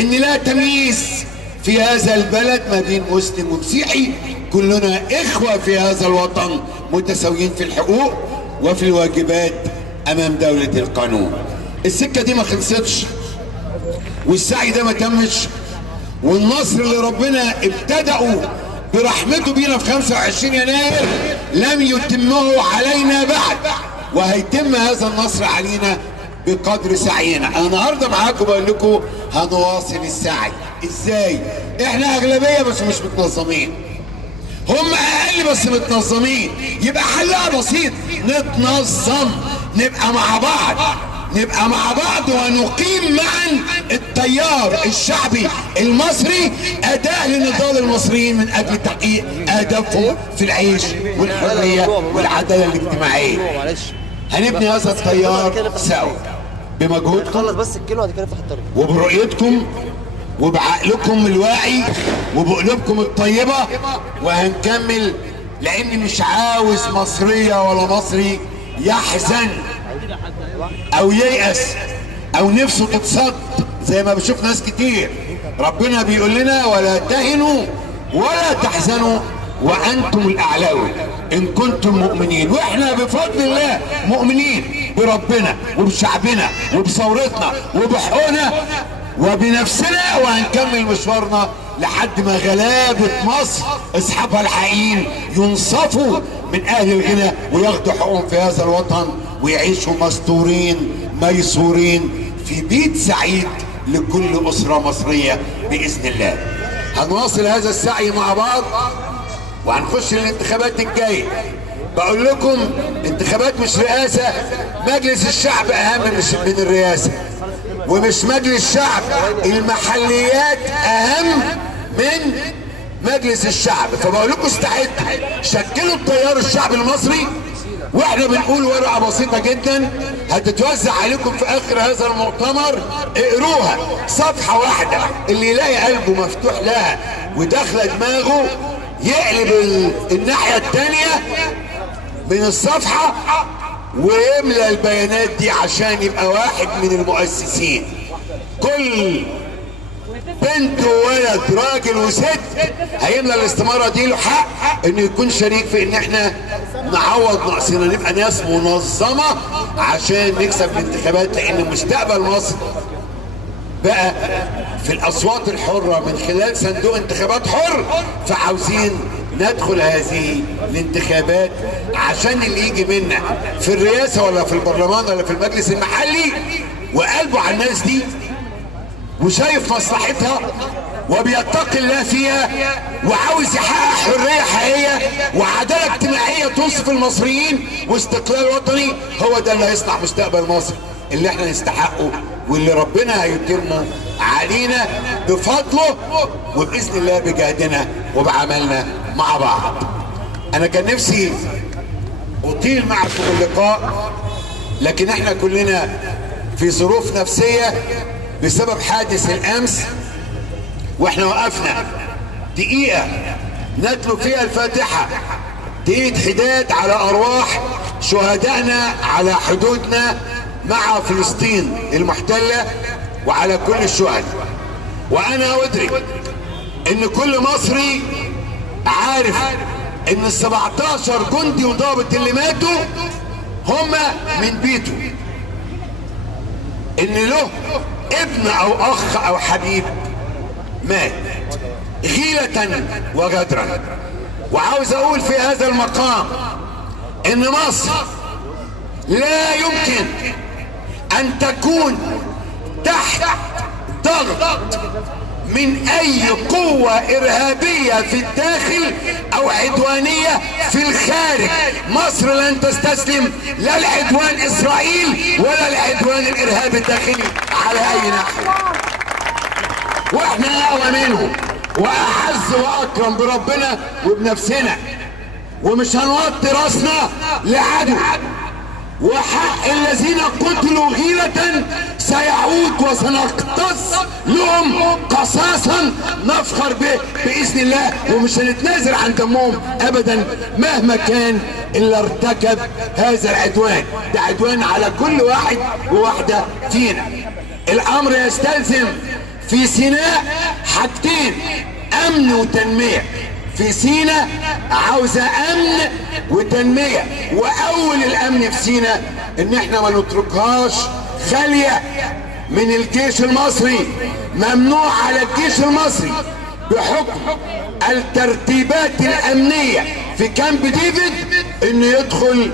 ان لا تمييز في هذا البلد ما بين مسلم ومسيحي، كلنا اخوة في هذا الوطن متساويين في الحقوق وفي الواجبات امام دولة القانون. السكة دي ما خلصتش والسعي ده ما تمش، والنصر اللي ربنا ابتدأوا برحمته بينا في 25 يناير لم يتمه علينا بعد، وهيتم هذا النصر علينا بقدر سعينا. انا النهارده معاكم بقول لكم هنواصل السعي. ازاي؟ احنا اغلبيه بس مش متنظمين، هم اقل بس متنظمين. يبقى حلها بسيط، نتنظم، نبقى مع بعض، نبقى مع بعض ونقيم معا التيار الشعبي المصري أداة لنضال المصريين من أجل تحقيق أهدافهم في العيش والحرية والعدالة الاجتماعية. هنبني هذا التيار سوا بمجهودكم، خلص بس الكيلو بعد كده نفتح الطريق، وبرؤيتكم وبعقلكم الواعي وبقلوبكم الطيبة، وهنكمل. لأني مش عاوز مصرية ولا مصري يحزن او ييأس او نفسه تتصد زي ما بشوف ناس كتير. ربنا بيقول لنا ولا تهنوا ولا تحزنوا وانتم الاعلون ان كنتم مؤمنين. واحنا بفضل الله مؤمنين بربنا وبشعبنا وبثورتنا وبحقوقنا وبنفسنا، وهنكمل مشوارنا لحد ما غلابة مصر اصحابها الحقيقيين ينصفوا من اهل الغنى وياخدوا حقوقهم في هذا الوطن ويعيشوا مستورين ميسورين في بيت سعيد لكل اسرة مصرية باذن الله. هنواصل هذا السعي مع بعض وهنخش الانتخابات الجاية. بقول لكم انتخابات مش رئاسة، مجلس الشعب اهم من الرئاسة، ومش مجلس الشعب، المحليات اهم من مجلس الشعب. فبقول لكم استعدوا، شكلوا التيار الشعبي المصري، واحنا بنقول ورقه بسيطه جدا هتتوزع عليكم في اخر هذا المؤتمر، اقروها صفحه واحده، اللي يلاقي قلبه مفتوح لها وداخله دماغه يقلب الناحيه الثانيه من الصفحه ويملى البيانات دي عشان يبقى واحد من المؤسسين. كل بنت وولد راجل وست هيملى الاستماره دي له حق انه يكون شريك في ان احنا نعوض نقصنا، نبقى ناس منظمه عشان نكسب الانتخابات. لان مستقبل مصر بقى في الاصوات الحره من خلال صندوق انتخابات حر، فعاوزين ندخل هذه الانتخابات عشان اللي يجي منا في الرئاسه ولا في البرلمان ولا في المجلس المحلي وقلبه على الناس دي وشايف مصلحتها وبيتقي الله فيها وعاوز يحقق حريه حقيقيه وعداله اجتماعيه تنصف المصريين واستقلال وطني. هو ده اللي هيصنع مستقبل مصر اللي احنا نستحقه واللي ربنا هيتمه علينا بفضله وباذن الله بجهدنا وبعملنا مع بعض. انا كان نفسي اطيل معكم اللقاء، لكن احنا كلنا في ظروف نفسيه بسبب حادث الامس، واحنا وقفنا دقيقه نتلو فيها الفاتحه، دقيقه حداد على ارواح شهدائنا على حدودنا مع فلسطين المحتله وعلى كل الشهداء. وانا ادرك ان كل مصري عارف ان ال 17 جندي وضابط اللي ماتوا هم من بيته، ان له ابن او اخ او حبيب مات غيلة وغدرا. وعاوز اقول في هذا المقام ان مصر لا يمكن ان تكون تحت ضغط من اي قوة ارهابية في الداخل او عدوانية في الخارج. مصر لن تستسلم لا لعدوان اسرائيل ولا لعدوان الارهاب الداخلي على اي ناحية، واحنا اقوى منهم واعز واكرم بربنا وبنفسنا، ومش هنوطي راسنا لعدو. وحق الذين قتلوا غيلة سيعود وسنقتص لهم قصاصا نفخر به بإذن الله، ومش هنتنازل عن دمهم أبدا مهما كان اللي ارتكب هذا العدوان. ده عدوان على كل واحد وواحدة فينا. الأمر يستلزم في سيناء حاجتين، امن وتنمية. في سيناء عاوزة امن وتنمية، واول الامن في سيناء ان احنا ما نتركهاش خالية من الجيش المصري. ممنوع على الجيش المصري بحكم الترتيبات الامنية في كامب ديفيد انه يدخل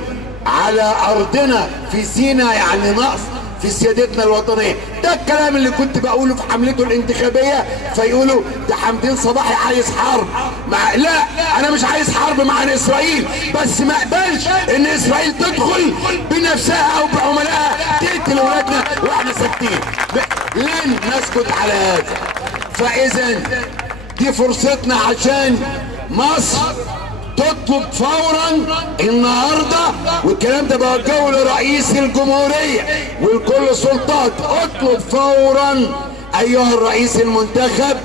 على ارضنا في سيناء، يعني نقص في سيادتنا الوطنية. ده الكلام اللي كنت بقوله في حملته الانتخابية، فيقولوا ده حمدين صباحي عايز حرب لا، انا مش عايز حرب مع اسرائيل، بس ما اقبلش ان اسرائيل تدخل بنفسها او بعملائها تقتل ولادنا واحنا ساكتين. لن نسكت على هذا. فاذا دي فرصتنا عشان مصر تطلب فورا النهارده، والكلام ده بوجهه لرئيس الجمهوريه ولكل السلطات، اطلب فورا ايها الرئيس المنتخب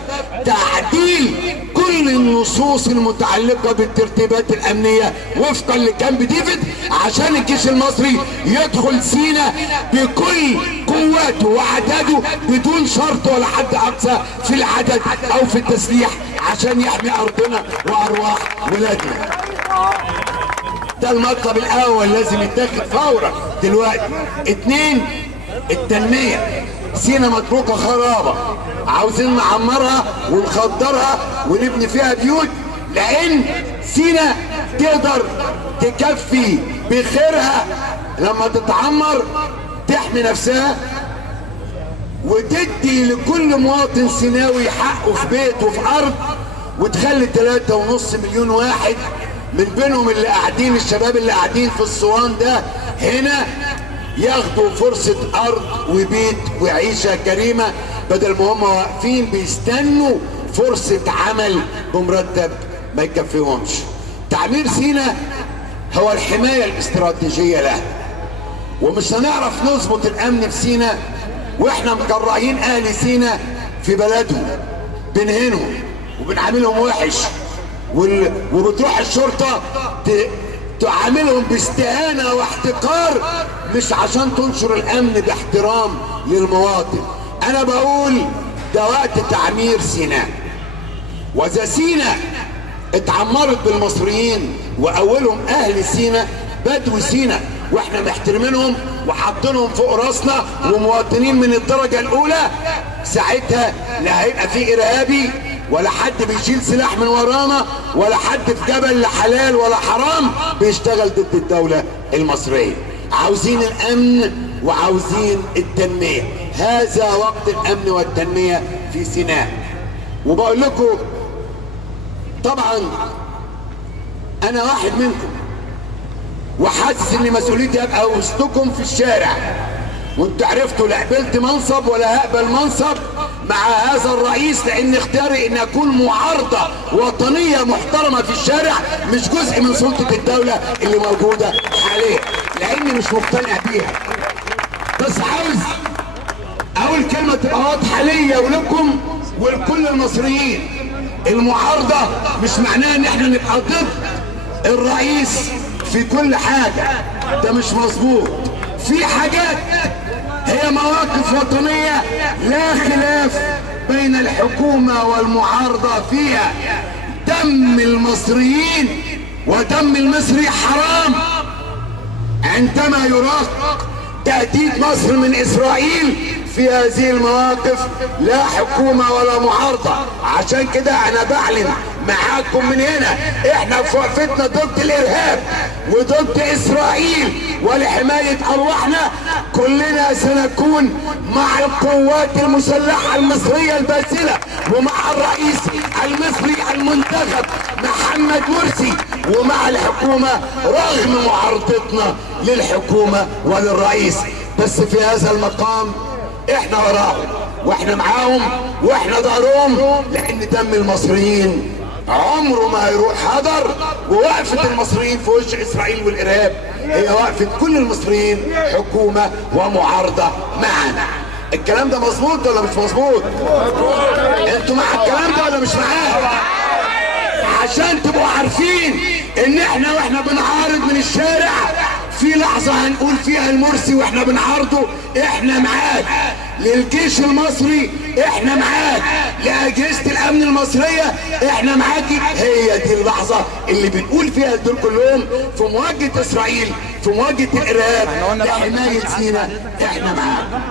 تعديل كل النصوص المتعلقه بالترتيبات الامنيه وفقا لكامب ديفيد، عشان الجيش المصري يدخل سيناء بكل قواته وعدده بدون شرط ولا حد اقصى في العدد او في التسليح، عشان يحمي ارضنا وارواح ولادنا. ده المطلب الاول لازم يتاخد فورا دلوقتي. اتنين، التنمية. سينا متروكة خرابة، عاوزين نعمرها ونخضرها ونبني فيها بيوت، لان سينا تقدر تكفي بخيرها لما تتعمر، تحمي نفسها وتدي لكل مواطن سيناوي حقه في بيت وفي ارض، وتخلي 3.5 مليون واحد من بينهم اللي قاعدين، الشباب اللي قاعدين في الصوان ده هنا، ياخدوا فرصة ارض وبيت وعيشة كريمة، بدل ما هم واقفين بيستنوا فرصة عمل بمرتب ما يكفيهمش. تعمير سينا هو الحماية الاستراتيجية له، ومش هنعرف نظبط الامن في سينا واحنا مكرهين اهل سينا في بلدهم، بنهنهم وبنعاملهم وحش، وبتروح الشرطة تعاملهم باستهانة واحتقار، مش عشان تنشر الامن باحترام للمواطن. انا بقول ده وقت تعمير سيناء، واذا سيناء اتعمرت بالمصريين واولهم اهل سيناء بدو سيناء واحنا محترمينهم وحاطينهم فوق راسنا ومواطنين من الدرجة الاولى، ساعتها لا هيبقى في ارهابي ولا حد بيشيل سلاح من ورانا ولا حد في جبل لا حلال ولا حرام بيشتغل ضد الدولة المصرية. عاوزين الامن وعاوزين التنمية، هذا وقت الامن والتنمية في سيناء. وبقول لكم طبعا انا واحد منكم وحاسس ان مسؤوليتي ابقى وسطكم في الشارع، وانتوا عرفتوا لا قبلت منصب ولا هقبل منصب مع هذا الرئيس، لان اختياري ان اكون معارضة وطنية محترمة في الشارع، مش جزء من سلطة الدولة اللي موجودة حاليا، لاني مش مقتنع بيها. بس عاوز اول كلمة تبقى واضحة ليا ولكم ولكل المصريين، المعارضة مش معناها ان احنا نبقى ضد الرئيس في كل حاجة، ده مش مظبوط. في حاجات هي مواقف وطنية لا خلاف بين الحكومة والمعارضة فيها. دم المصريين ودم المصري حرام. عندما يراق تهديد مصر من إسرائيل في هذه المواقف لا حكومة ولا معارضة. عشان كده انا بعلن معاكم من هنا، احنا في وقفتنا ضد الارهاب وضد اسرائيل ولحماية ارواحنا، كلنا سنكون مع القوات المسلحة المصرية الباسلة ومع الرئيس المصري المنتخب محمد مرسي ومع الحكومة رغم معارضتنا للحكومة وللرئيس. بس في هذا المقام احنا وراهم واحنا معاهم واحنا ظهرهم، لان دم المصريين عمره ما هيروح هدر. ووقفة المصريين في وش اسرائيل والارهاب هي وقفة كل المصريين، حكومة ومعارضة معا. الكلام ده مظبوط ولا مش مظبوط؟ انتوا مع الكلام ده ولا مش معاه؟ عشان تبقوا عارفين ان احنا واحنا بنعارض من الشارع في لحظة هنقول فيها المرسي واحنا بنعارضه احنا معاك، للجيش المصري احنا معاك، لاجهزه الامن المصريه احنا معاكي. هي دي اللحظه اللي بنقول فيها دول كلهم في مواجهه اسرائيل، في مواجهه الارهاب، لحمايه سيناء احنا معاك.